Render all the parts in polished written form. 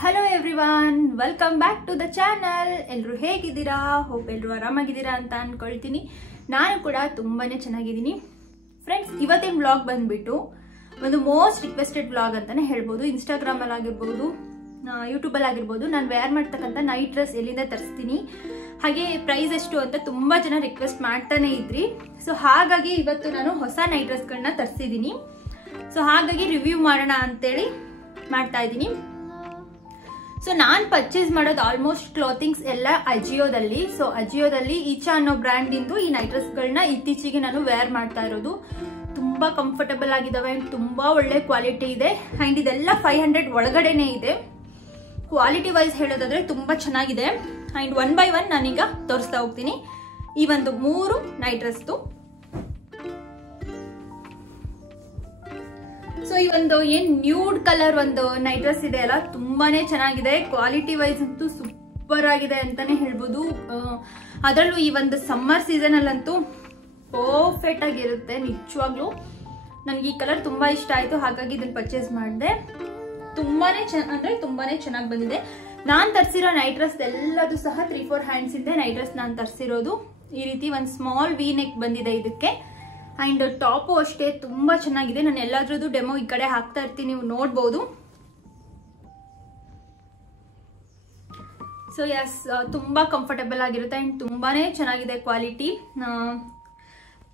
Hello everyone, welcome back to the channel. ಎಲ್ಲರೂ ಹೇಗಿದ್ದೀರಾ? Hope ಎಲ್ಲರೂ ಆರಾಮಾಗಿದ್ದೀರಾ ಅಂತ ಅನ್ಕೊಳ್ತೀನಿ. ನಾನು ಕೂಡ ತುಂಬಾನೇ ಚೆನ್ನಾಗಿದ್ದೀನಿ. ಫ್ರೆಂಡ್ಸ್, ಇವತ್ತಿನ ವ್ಲಾಗ್ ಬಂದ್ಬಿಟ್ಟು ಒಂದು ಮೋಸ್ಟ್ ರಿಕ್ವೆಸ್ಟೆಡ್ ವ್ಲಾಗ್ ಅಂತಾನೆ ಹೇಳ್ಬೋದು. ಇನ್ಸ್ಟಾಗ್ರಾಮಲ್ಲಿ ಆಗಿರ್ಬೋದು, ಯೂಟ್ಯೂಬಲ್ಲಿ ಆಗಿರ್ಬೋದು, ನಾನು ವೇರ್ ಮಾಡ್ತಕ್ಕಂಥ ನೈಟ್ ಡ್ರೆಸ್ ಎಲ್ಲಿಂದ ತರಿಸ್ತೀನಿ, ಹಾಗೆ ಪ್ರೈಸ್ ಎಷ್ಟು ಅಂತ ತುಂಬಾ ಜನ ರಿಕ್ವೆಸ್ಟ್ ಮಾಡ್ತಾನೆ ಇದ್ರಿ. ಸೊ ಹಾಗಾಗಿ ಇವತ್ತು ನಾನು ಹೊಸ ನೈಟ್ ಡ್ರೆಸ್ಗಳನ್ನ ತರಿಸಿದ್ದೀನಿ. ಸೊ ಹಾಗಾಗಿ ರಿವ್ಯೂ ಮಾಡೋಣ ಅಂತೇಳಿ ಮಾಡ್ತಾ ಇದ್ದೀನಿ. ಸೊ ನಾನು ಪರ್ಚೇಸ್ ಮಾಡೋದು ಆಲ್ಮೋಸ್ಟ್ ಕ್ಲಾತಿಂಗ್ಸ್ ಎಲ್ಲ ಅಜಿಯೋದಲ್ಲಿ. ಸೊ ಅಜಿಯೋದಲ್ಲಿ ಈಚಾ ಅನ್ನೋ ಬ್ರ್ಯಾಂಡ್ ಇಂದು ಈ ನೈಟ್ ಡ್ರೆಸ್ಗಳನ್ನ ಇತ್ತೀಚೆಗೆ ನಾನು ವೇರ್ ಮಾಡ್ತಾ ಇರೋದು. ತುಂಬಾ ಕಂಫರ್ಟಬಲ್ ಆಗಿದಾವೆ, ತುಂಬಾ ಒಳ್ಳೆ ಕ್ವಾಲಿಟಿ ಇದೆ, ಅಂಡ್ ಇದೆಲ್ಲ 500 ಒಳಗಡೆನೆ ಇದೆ. ಕ್ವಾಲಿಟಿ ವೈಸ್ ಹೇಳೋದಾದ್ರೆ ತುಂಬಾ ಚೆನ್ನಾಗಿದೆ. ಅಂಡ್ ಒನ್ ಬೈ ಒನ್ ನಾನೀಗ ತೋರಿಸ್ತಾ ಹೋಗ್ತೀನಿ ಈ ಒಂದು 3 ನೈಟ್ ಡ್ರೆಸ್ದು. ಸೊ ಈ ಒಂದು ಏನ್ ನ್ಯೂಡ್ ಕಲರ್ ಒಂದು ನೈಟ್ ಡ್ರೆಸ್ ಇದೆ ಅಲ್ಲ, ತುಂಬಾನೇ ಚೆನ್ನಾಗಿದೆ. ಕ್ವಾಲಿಟಿ ವೈಸ್ ಅಂತೂ ಸೂಪರ್ ಆಗಿದೆ ಅಂತಾನೆ ಹೇಳ್ಬೋದು. ಅದರಲ್ಲೂ ಈ ಒಂದು ಸಮ್ಮರ್ ಸೀಸನ್ ಅಲ್ಲಂತೂ ಪರ್ಫೆಕ್ಟ್ ಆಗಿರುತ್ತೆ. ನಿಜವಾಗ್ಲೂ ನನ್ಗೆ ಈ ಕಲರ್ ತುಂಬಾ ಇಷ್ಟ ಆಯ್ತು, ಹಾಗಾಗಿ ಇದನ್ನ ಪರ್ಚೇಸ್ ಮಾಡಿದೆ. ತುಂಬಾನೇ ತುಂಬಾನೇ ಚೆನ್ನಾಗಿ ಬಂದಿದೆ. ನಾನ್ ತರಿಸಿರೋ ನೈಟ್ ಡ್ರೆಸ್ ಎಲ್ಲದೂ ಸಹ 3-4 ಹ್ಯಾಂಡ್ಸ್ ಇಂದ ನೈಟ್ ಡ್ರೆಸ್ ನಾನು ತರಿಸಿರೋದು. ಈ ರೀತಿ ಒಂದು ಸ್ಮಾಲ್ ವಿ ನೆಕ್ ಬಂದಿದೆ ಇದಕ್ಕೆ. ಅಂಡ್ ಟಾಪು ಅಷ್ಟೇ ತುಂಬಾ ಚೆನ್ನಾಗಿದೆ. ನಾನು ಎಲ್ಲಾದ್ರದ್ದು ಡೆಮೋ ಈ ಕಡೆ ಹಾಕ್ತಾ ಇರ್ತೀನಿ, ನೀವು ನೋಡ್ಬೋದು. ಸೊ ಎಸ್, ತುಂಬಾ ಕಂಫರ್ಟಬಲ್ ಆಗಿರುತ್ತೆ ಅಂಡ್ ತುಂಬಾನೇ ಚೆನ್ನಾಗಿದೆ ಕ್ವಾಲಿಟಿ.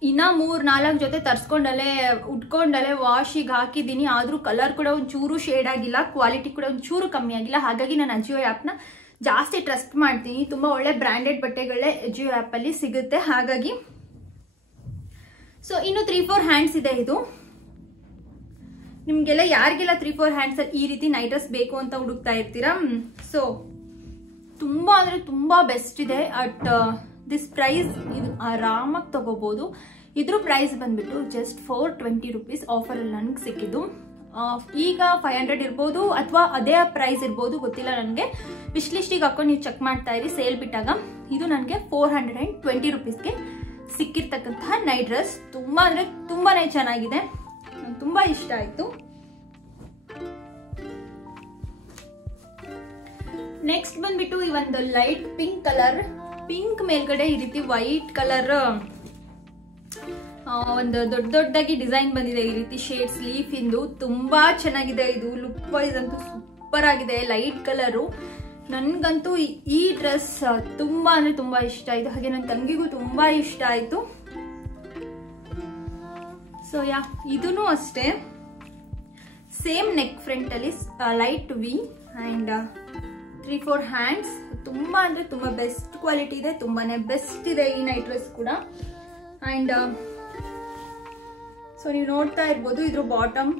ಇನ್ನ 3-4 ಜೊತೆ ತರ್ಸ್ಕೊಂಡಲ್ಲೇ ಉಟ್ಕೊಂಡಲ್ಲೇ ವಾಶಿಗೆ ಹಾಕಿದ್ದೀನಿ. ಆದ್ರೂ ಕಲರ್ ಕೂಡ ಒಂಚೂರು ಶೇಡ್ ಆಗಿಲ್ಲ, ಕ್ವಾಲಿಟಿ ಕೂಡ ಒಂಚೂರು ಕಮ್ಮಿ ಆಗಿಲ್ಲ. ಹಾಗಾಗಿ ನಾನು ಅಜಿಯೋ ಆ್ಯಪ್ನ ಜಾಸ್ತಿ ಟ್ರಸ್ಟ್ ಮಾಡ್ತೀನಿ. ತುಂಬಾ ಒಳ್ಳೆ ಬ್ರ್ಯಾಂಡೆಡ್ ಬಟ್ಟೆಗಳೇ ಅಜಿಯೋ ಆ್ಯಪ್ ಅಲ್ಲಿ ಸಿಗುತ್ತೆ. ಹಾಗಾಗಿ ಸೊ ಇನ್ನು 3-4 ಹ್ಯಾಂಡ್ಸ್ ಇದೆ ಇದು. ನಿಮ್ಗೆಲ್ಲ ಯಾರಿಗೆಲ್ಲ 3-4 ಹ್ಯಾಂಡ್ಸ್ ಅಲ್ಲಿ ಈ ರೀತಿ ನೈಟ್ ಡ್ರೆಸ್ ಬೇಕು ಅಂತ ಹುಡುಕ್ತಾ ಇರ್ತೀರಾ. ಸೊ ತುಂಬಾ ಅಂದ್ರೆ ತುಂಬಾ ಬೆಸ್ಟ್ ಇದೆ. ಅಟ್ ದಿಸ್ ಪ್ರೈಸ್ ಇದು ಆರಾಮಾಗಿ ತಗೋಬಹುದು. ಇದ್ರ ಪ್ರೈಸ್ ಬಂದ್ಬಿಟ್ಟು ಜಸ್ಟ್ 420 ರೂಪೀಸ್ ಆಫರ್ ಅಲ್ಲಿ ನನ್ಗೆ ಸಿಕ್ಕಿದ್ದು. ಈಗ 500 ಇರ್ಬೋದು ಅಥವಾ ಅದೇ ಪ್ರೈಸ್ ಇರ್ಬೋದು, ಗೊತ್ತಿಲ್ಲ ನನಗೆ. ವಿಶ್ ಲಿಸ್ಟಿಗೆ ಹಾಕೊಂಡು ನೀವು ಚೆಕ್ ಮಾಡ್ತಾ ಇರಿ. ಸೇಲ್ ಬಿಟ್ಟಾಗ ಇದು ನನಗೆ 420 ರೂಪೀಸ್ಗೆ ಸಿಕ್ಕಿರ್ತಕ್ಕಂತಹ ನೈಟ್ ಡ್ರೆಸ್. ತುಂಬಾ ಅಂದ್ರೆ ತುಂಬಾನೇ ಚೆನ್ನಾಗಿದೆ, ತುಂಬಾ ಇಷ್ಟ ಆಯ್ತು. ನೆಕ್ಸ್ಟ್ ಬಂದ್ಬಿಟ್ಟು ಈ ಒಂದು ಲೈಟ್ ಪಿಂಕ್ ಕಲರ್, ಪಿಂಕ್ ಮೇಲ್ಗಡೆ ಈ ರೀತಿ ವೈಟ್ ಕಲರ್ ಒಂದು ದೊಡ್ಡದಾಗಿ ಡಿಸೈನ್ ಬಂದಿದೆ. ಈ ರೀತಿ ಶೇಡ್ ಸ್ಲೀಫ್ ಇಂದು ತುಂಬಾ ಚೆನ್ನಾಗಿದೆ. ಇದು ಲುಕ್ ವೈಸ್ ಅಂತೂ ಸೂಪರ್ ಆಗಿದೆ. ಲೈಟ್ ಕಲರು ನನ್ಗಂತೂ ಈ ಡ್ರೆಸ್ ತುಂಬಾ ಅಂದ್ರೆ ತುಂಬಾ ಇಷ್ಟ ಆಯ್ತು. ಹಾಗೆ ನನ್ನ ತಂಗಿಗೂ ತುಂಬಾ ಇಷ್ಟ ಆಯ್ತು. ಸೊ ಇದೂ ಅಷ್ಟೇ ಸೇಮ್ ನೆಕ್ ಫ್ರಂಟ್ ಅಲ್ಲಿ ಲೈಟ್ ವಿ ಅಂಡ್ 3-4 ಹ್ಯಾಂಡ್ಸ್. ತುಂಬಾ ಅಂದ್ರೆ ತುಂಬಾ ಬೆಸ್ಟ್ ಕ್ವಾಲಿಟಿ ಇದೆ, ತುಂಬಾನೇ ಬೆಸ್ಟ್ ಇದೆ ಈ ನೈಟ್ ಡ್ರೆಸ್ ಕೂಡ. ಅಂಡ್ ಸೊ ನೀವು ನೋಡ್ತಾ ಇರ್ಬೋದು, ಇದ್ರ ಬಾಟಮ್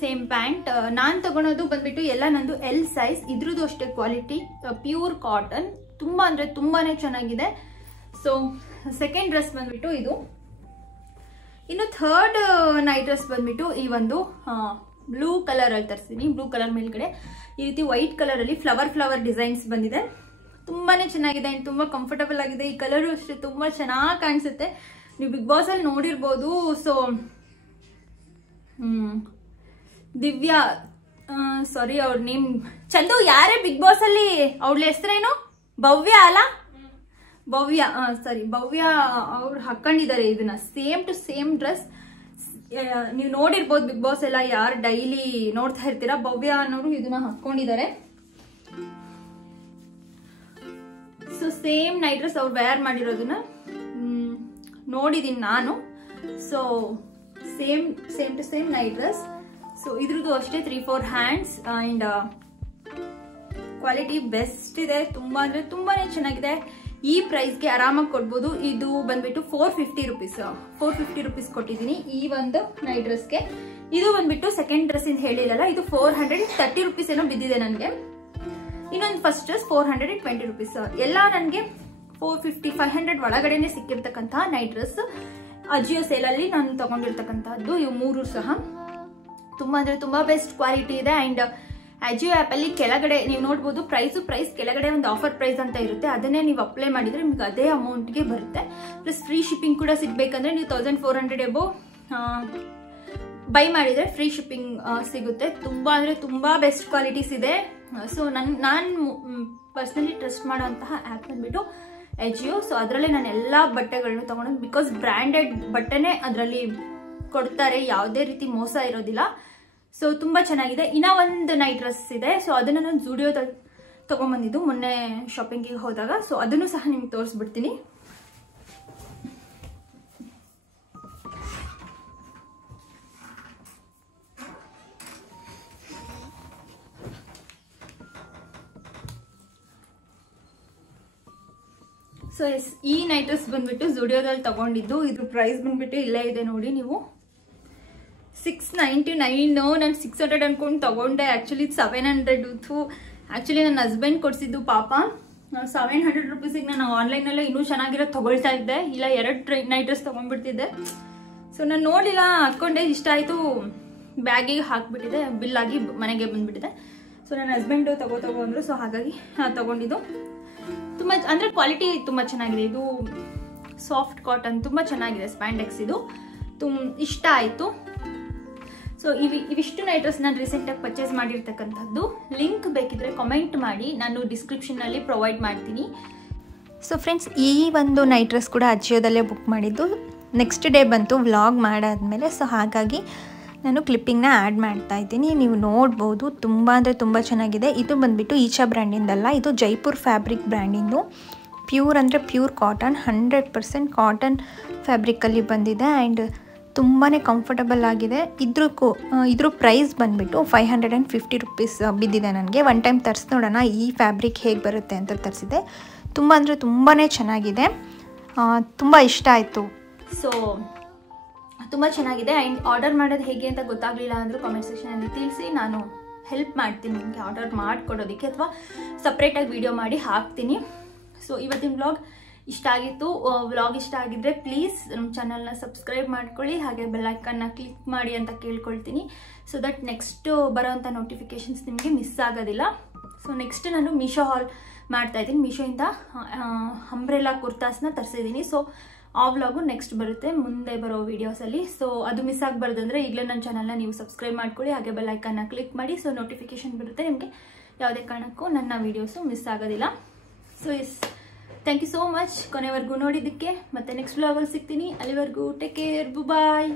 ಸೇಮ್ ಪ್ಯಾಂಟ್. ನಾನ್ ತಗೊಳೋದು ಬಂದ್ಬಿಟ್ಟು ಎಲ್ಲ ನಂದು ಎಲ್ ಸೈಜ್. ಇದ್ರದ್ದು ಅಷ್ಟೇ ಕ್ವಾಲಿಟಿ, ಪ್ಯೂರ್ ಕಾಟನ್. ತುಂಬಾ ಅಂದ್ರೆ ತುಂಬಾನೇ ಚೆನ್ನಾಗಿದೆ. ಸೊ ಸೆಕೆಂಡ್ ಡ್ರೆಸ್ ಬಂದ್ಬಿಟ್ಟು ಇದು. ಇನ್ನು ಥರ್ಡ್ ನೈಟ್ ಡ್ರೆಸ್ ಬಂದ್ಬಿಟ್ಟು ಈ ಒಂದು ಬ್ಲೂ ಕಲರ್ ಅಲ್ಲಿ ತರಿಸ್ತೀನಿ. ಬ್ಲೂ ಕಲರ್ ಮೇಲ್ಗಡೆ ಈ ರೀತಿ ವೈಟ್ ಕಲರ್ ಅಲ್ಲಿ ಫ್ಲವರ್ ಡಿಸೈನ್ಸ್ ಬಂದಿದೆ. ತುಂಬಾನೇ ಚೆನ್ನಾಗಿದೆ ಅಂಡ್ ತುಂಬಾ ಕಂಫರ್ಟಬಲ್ ಆಗಿದೆ. ಈ ಕಲರು ಅಷ್ಟೇ ತುಂಬಾ ಚೆನ್ನಾಗಿ ಕಾಣಿಸುತ್ತೆ. ನೀವು ಬಿಗ್ ಬಾಸ್ ಅಲ್ಲಿ ನೋಡಿರ್ಬೋದು. ಸೊ ದಿವ್ಯಾ, ಸಾರಿ ಅವ್ರ ನೇಮ್ ಚಂದು, ಯಾರೇ ಬಿಗ್ ಬಾಸ್ ಅಲ್ಲಿ ಅವಳ ಹೆಸರೇನು? ಭವ್ಯ ಅಲ್ಲ, ಭವ್ಯ, ಸಾರಿ ಭವ್ಯ. ಅವ್ರು ಹಾಕೊಂಡಿದ್ದಾರೆ ಇದನ್ನ ಸೇಮ್ ಟು ಸೇಮ್ ಡ್ರೆಸ್. ನೀವು ನೋಡಿರ್ಬೋದು ಬಿಗ್ ಬಾಸ್ ಎಲ್ಲ ಯಾರು ಡೈಲಿ ನೋಡ್ತಾ ಇರ್ತೀರಾ, ಭವ್ಯ ಅನ್ನೋರು ಇದನ್ನ ಹಾಕೊಂಡಿದ್ದಾರೆ. ಸೊ ಸೇಮ್ ನೈಟ್ ಡ್ರೆಸ್ ಅವ್ರು ವೇರ್ ಮಾಡಿರೋದನ್ನ ನೋಡಿದೀನಿ ನಾನು. So same to same night dress. So ಇದ್ರದ್ದು ಅಷ್ಟೇ 3-4 ಹ್ಯಾಂಡ್ಸ್ ಅಂಡ್ ಕ್ವಾಲಿಟಿ ಬೆಸ್ಟ್ ಇದೆ. ತುಂಬಾ ಅಂದ್ರೆ ತುಂಬಾನೇ ಚೆನ್ನಾಗಿದೆ. ಈ ಪ್ರೈಸ್ಗೆ ಆರಾಮಾಗಿ ಕೊಡ್ಬೋದು. ಇದು ಬಂದ್ಬಿಟ್ಟು 450 ರೂಪೀಸ್ ಕೊಟ್ಟಿದ್ದೀನಿ ಈ ಒಂದು ನೈಟ್ ಡ್ರೆಸ್ಗೆ. ಇದು ಬಂದ್ಬಿಟ್ಟು ಸೆಕೆಂಡ್ ಡ್ರೆಸ್ ಇಂದ ಹೇಳಿರಲ್ಲ, ಇದು 430 ರೂಪೀಸ್ ಏನೋ ಬಿದ್ದಿದೆ ನನಗೆ. ಇನ್ನೊಂದು ಫಸ್ಟ್ ಡ್ರೆಸ್ 420 ರೂಪೀಸ್. ಎಲ್ಲ ನನಗೆ 450-500 ಒಳಗಡೆನೆ ಸಿಕ್ಕಿರ್ತಕ್ಕಂತಹ ನೈಟ್ ಡ್ರೆಸ್. ಅಜಿಯೋ ಸೇಲಲ್ಲಿ ನಾನು ತಗೊಂಡಿರ್ತಕ್ಕಂಥದ್ದು ಇವು 3 ಸಹ. ತುಂಬಾ ಅಂದ್ರೆ ತುಂಬಾ ಬೆಸ್ಟ್ ಕ್ವಾಲಿಟಿ ಇದೆ. ಅಂಡ್ ಅಜಿಯೋ ಆ್ಯಪ್ ಅಲ್ಲಿ ಕೆಳಗಡೆ ನೀವು ನೋಡ್ಬೋದು ಪ್ರೈಸ್ ಕೆಳಗಡೆ ಒಂದು ಆಫರ್ ಪ್ರೈಸ್ ಅಂತ ಇರುತ್ತೆ. ಅದನ್ನೇ ನೀವು ಅಪ್ಲೈ ಮಾಡಿದ್ರೆ ನಿಮ್ಗೆ ಅದೇ ಅಮೌಂಟ್ಗೆ ಬರುತ್ತೆ. ಪ್ಲಸ್ ಫ್ರೀ ಶಿಪ್ಪಿಂಗ್ ಕೂಡ ಸಿಗ್ಬೇಕಂದ್ರೆ ನೀವು 1400 ಎಬೋ ಬೈ ಮಾಡಿದರೆ ಫ್ರೀ ಶಿಪ್ಪಿಂಗ್ ಸಿಗುತ್ತೆ. ತುಂಬ ಅಂದರೆ ತುಂಬ ಬೆಸ್ಟ್ ಕ್ವಾಲಿಟೀಸ್ ಇದೆ. ಸೊ ನಾನು ಪರ್ಸ್ನಲಿ ಟ್ರಸ್ಟ್ ಮಾಡೋಂತಹ ಆ್ಯಪ್ ಬಂದ್ಬಿಟ್ಟು ಎಜಿಯೋ. ಸೊ ಅದರಲ್ಲೇ ನಾನು ಎಲ್ಲ ಬಟ್ಟೆಗಳನ್ನೂ ತೊಗೊಂಡು, ಬಿಕಾಸ್ ಬ್ರ್ಯಾಂಡೆಡ್ ಬಟ್ಟೆನೇ ಅದರಲ್ಲಿ ಕೊಡ್ತಾರೆ, ಯಾವುದೇ ರೀತಿ ಮೋಸ ಇರೋದಿಲ್ಲ. ಸೊ ತುಂಬ ಚೆನ್ನಾಗಿದೆ. ಇನ್ನೂ ಒಂದು ನೈಟ್ ಡ್ರೆಸ್ ಇದೆ. ಸೊ ಅದನ್ನು ನಾನು ಜುಡಿಯೋದಲ್ಲಿ ತೊಗೊಂಬಂದಿದ್ದು ಮೊನ್ನೆ ಶಾಪಿಂಗಿಗೆ ಹೋದಾಗ. ಸೊ ಅದನ್ನು ಸಹ ನಿಮ್ಗೆ ತೋರಿಸ್ಬಿಡ್ತೀನಿ. ಸೊ ಈ ನೈಟ್ ಡ್ರೆಸ್ ಬಂದ್ಬಿಟ್ಟು ಜುಡಿಯೋದಲ್ಲಿ ತಗೊಂಡಿದ್ದು. ಇದ್ರ ಪ್ರೈಸ್ ಬಂದ್ಬಿಟ್ಟು ಇಲ್ಲೇ ಇದೆ ನೋಡಿ ನೀವು, 699. ನಾನು 600 ಅನ್ಕೊಂಡು ತಗೊಂಡೆ. ಆ್ಯಕ್ಚುಲಿ 700. ಆ್ಯಕ್ಚುಲಿ ನನ್ನ ಹಸ್ಬೆಂಡ್ ಕೊಡಿಸಿದ್ದು ಪಾಪ. 700 ರುಪೀಸಿಗೆ ನಾನು ಆನ್ಲೈನಲ್ಲೇ ಇನ್ನೂ ಚೆನ್ನಾಗಿರೋದು ತೊಗೊಳ್ತಾ ಇದ್ದೆ, ಇಲ್ಲ 2 ನೈಟ್ ಡ್ರೆಸ್ ತೊಗೊಂಡ್ಬಿಡ್ತಿದ್ದೆ. ಸೊ ನಾನು ನೋಡಿಲ್ಲ, ಹಾಕ್ಕೊಂಡೆ, ಇಷ್ಟ ಆಯಿತು, ಬ್ಯಾಗಿಗೆ ಹಾಕ್ಬಿಟ್ಟಿದೆ, ಬಿಲ್ಲಾಗಿ ಮನೆಗೆ ಬಂದುಬಿಟ್ಟಿದೆ. ಸೊ ನನ್ನ ಹಸ್ಬೆಂಡು ತಗೋ ಅಂದರು. ಸೊ ಹಾಗಾಗಿ ತೊಗೊಂಡಿದ್ದು. ತುಂಬ ಅಂದರೆ ಕ್ವಾಲಿಟಿ ತುಂಬ ಚೆನ್ನಾಗಿದೆ. ಇದು ಸಾಫ್ಟ್ ಕಾಟನ್, ತುಂಬ ಚೆನ್ನಾಗಿದೆ. ಸ್ಪ್ಯಾಂಡೆಕ್ಸ್ ಇದು ಇಷ್ಟ ಆಯಿತು. ಸೊ ಇವಿಷ್ಟು ನೈಟ್ ಡ್ರೆಸ್ ನಾನು ರೀಸೆಂಟಾಗಿ ಪರ್ಚೇಸ್ ಮಾಡಿರ್ತಕ್ಕಂಥದ್ದು. ಲಿಂಕ್ ಬೇಕಿದ್ರೆ ಕಮೆಂಟ್ ಮಾಡಿ, ನಾನು ಡಿಸ್ಕ್ರಿಪ್ಷನ್ನಲ್ಲಿ ಪ್ರೊವೈಡ್ ಮಾಡ್ತೀನಿ. ಸೊ ಫ್ರೆಂಡ್ಸ್, ಈ ಒಂದು ನೈಟ್ ಡ್ರೆಸ್ ಕೂಡ ಅಜಿಯೋದಲ್ಲೇ ಬುಕ್ ಮಾಡಿದ್ದು. ನೆಕ್ಸ್ಟ್ ಡೇ ಬಂತು ವ್ಲಾಗ್ ಮಾಡಾದ್ಮೇಲೆ. ಸೊ ಹಾಗಾಗಿ ನಾನು ಕ್ಲಿಪ್ಪಿಂಗ್ನ ಆ್ಯಡ್ ಮಾಡ್ತಾ ಇದ್ದೀನಿ. ನೀವು ನೋಡ್ಬೋದು, ತುಂಬ ಅಂದರೆ ತುಂಬ ಚೆನ್ನಾಗಿದೆ. ಇದು ಬಂದುಬಿಟ್ಟು ಈಚಾ ಬ್ರ್ಯಾಂಡಿಂದಲ್ಲ, ಇದು ಜೈಪುರ್ ಫ್ಯಾಬ್ರಿಕ್ ಬ್ರ್ಯಾಂಡಿಂದು. ಪ್ಯೂರ್ ಅಂದರೆ ಪ್ಯೂರ್ ಕಾಟನ್, 100% ಕಾಟನ್ ಫ್ಯಾಬ್ರಿಕಲ್ಲಿ ಬಂದಿದೆ. ಆ್ಯಂಡ್ ತುಂಬಾ ಕಂಫರ್ಟಬಲ್ ಆಗಿದೆ. ಇದ್ರ ಪ್ರೈಸ್ ಬಂದುಬಿಟ್ಟು 550 ರುಪೀಸ್ ಬಿದ್ದಿದೆ ನನಗೆ. ಒನ್ ಟೈಮ್ ತರಿಸಿ ನೋಡೋಣ ಈ ಫ್ಯಾಬ್ರಿಕ್ ಹೇಗೆ ಬರುತ್ತೆ ಅಂತ ತರಿಸಿದೆ. ತುಂಬ ಅಂದರೆ ತುಂಬಾ ಚೆನ್ನಾಗಿದೆ, ತುಂಬ ಇಷ್ಟ ಆಯಿತು. ಸೊ ತುಂಬ ಚೆನ್ನಾಗಿದೆ. ಆ್ಯಂಡ್ ಆರ್ಡರ್ ಮಾಡೋದು ಹೇಗೆ ಅಂತ ಗೊತ್ತಾಗಲಿಲ್ಲ ಅಂದರೂ ಕಾಮೆಂಟ್ ಸೆಕ್ಷನಲ್ಲಿ ತಿಳಿಸಿ, ನಾನು ಹೆಲ್ಪ್ ಮಾಡ್ತೀನಿ ನಿಮಗೆ ಆರ್ಡರ್ ಮಾಡಿಕೊಡೋದಕ್ಕೆ, ಅಥವಾ ಸಪ್ರೇಟಾಗಿ ವಿಡಿಯೋ ಮಾಡಿ ಹಾಕ್ತೀನಿ. ಸೊ ಇವತ್ತಿನ ವ್ಲಾಗ್ ಇಷ್ಟ ಆಗಿತ್ತು. ವ್ಲಾಗ್ ಇಷ್ಟ ಆಗಿದ್ದರೆ ಪ್ಲೀಸ್ ನಮ್ಮ ಚಾನಲ್ನ ಸಬ್ಸ್ಕ್ರೈಬ್ ಮಾಡ್ಕೊಳ್ಳಿ, ಹಾಗೆ ಬೆಲ್ಲೈಕನ್ನ ಕ್ಲಿಕ್ ಮಾಡಿ ಅಂತ ಕೇಳ್ಕೊಳ್ತೀನಿ. ಸೊ ದಟ್ ನೆಕ್ಸ್ಟ್ ಬರೋವಂಥ ನೋಟಿಫಿಕೇಷನ್ಸ್ ನಿಮಗೆ ಮಿಸ್ ಆಗೋದಿಲ್ಲ. ಸೊ ನೆಕ್ಸ್ಟ್ ನಾನು ಮೀಶೋ ಹಾಲ್ ಮಾಡ್ತಾಯಿದ್ದೀನಿ. ಮೀಶೋಯಿಂದ ಅಂಬ್ರೆಲಾ ಕುರ್ತಾಸ್ನ ತರಿಸಿದ್ದೀನಿ. ಸೊ ಆ ವ್ಲಾಗು ನೆಕ್ಸ್ಟ್ ಬರುತ್ತೆ ಮುಂದೆ ಬರೋ ವೀಡಿಯೋಸಲ್ಲಿ. ಸೊ ಅದು ಮಿಸ್ ಆಗಬಾರ್ದಂದ್ರೆ ಈಗಲೇ ನನ್ನ ಚಾನಲ್ನ ನೀವು ಸಬ್ಸ್ಕ್ರೈಬ್ ಮಾಡ್ಕೊಳ್ಳಿ, ಹಾಗೆ ಬೆಲ್ಲೈಕನ್ನ ಕ್ಲಿಕ್ ಮಾಡಿ. ಸೊ ನೋಟಿಫಿಕೇಷನ್ ಬರುತ್ತೆ ನಿಮಗೆ, ಯಾವುದೇ ಕಾರಣಕ್ಕೂ ನನ್ನ ವೀಡಿಯೋಸು ಮಿಸ್ ಆಗೋದಿಲ್ಲ. So thank you so much ಕೊನೆವರೆಗೂ ನೋಡಿದ್ದಕ್ಕೆ. ಮತ್ತೆ ನೆಕ್ಸ್ಟ್ ವ್ಲಾಗಲ್ಲಿ ಸಿಗ್ತೀನಿ. ಅಲ್ಲಿವರೆಗೂ ಟೇಕ್ ಕೇರ್, ಬಾಯ್.